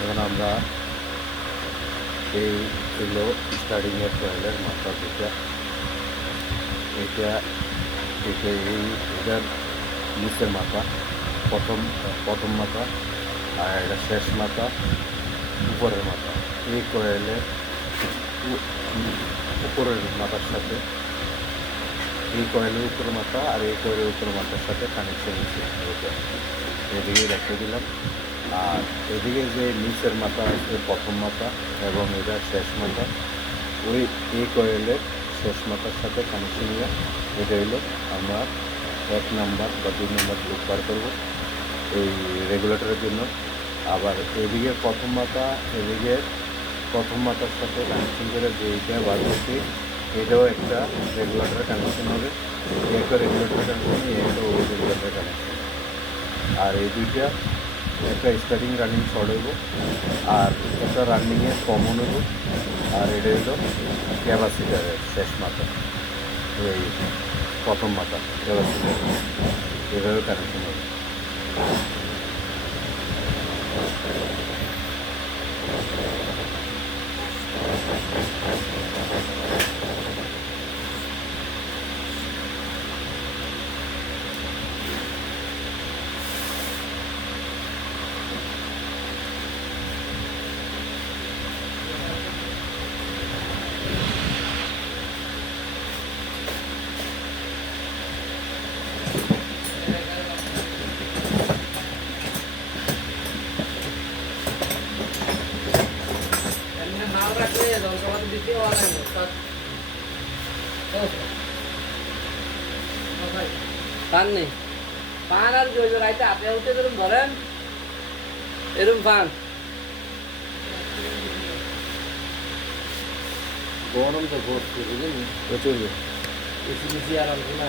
এখন আমরা এই হলো স্টার্টিংয়ের কয়েলের মাথা দুটা। এটা এটা এটার নিচের মাথা, প্রথম মাথা, আর এটা শেষ মাথা, উপরের মাথা। এই কয়েলের উপরের মাথার সাথে এই কয়েলের উপরের মাথা আর এই কয়েলের উপরের মাথার সাথে কানেকশন হচ্ছে। এদিকে রেখে দিলাম। আর এদিকে যে নিচের মাথা আছে প্রথম মাথা এবং এটা শেষ মাথা, এই কয়েলের শেষ মাথার সাথে কানেকশন নিয়ে এটা হইলো আমরা 1 নাম্বার বা 2 নাম্বার লুপ বার করবো এই রেগুলেটরের জন্য। আবার এদিকে প্রথম মাথার সাথে কানেকশন করে যে এইটা বার করছি, এটাও একটা রেগুলেটরের কানেকশন হবে। একটা রেগুলেটরের কানেকশন, একটা ওই রেগুলেটরের কানেকশন। আর এই দুইটা একটা স্টার্টিং রানিং শর্ট হইব আর একটা রানিংয়ে কমন হইব। আর এটা হলো ক্যাপাসিটারের শেষ মাথা, এই প্রথম মাথা ক্যাপাসিটার, এভাবে কানেকশন হবে। পান নেই, পান আর জৈব রাইতে আপনি উঠে ধরুন ধরেন এরকম পান গরম তো বহুত বুঝলেন, প্রচুর বেশি বেশি আর অল্প না।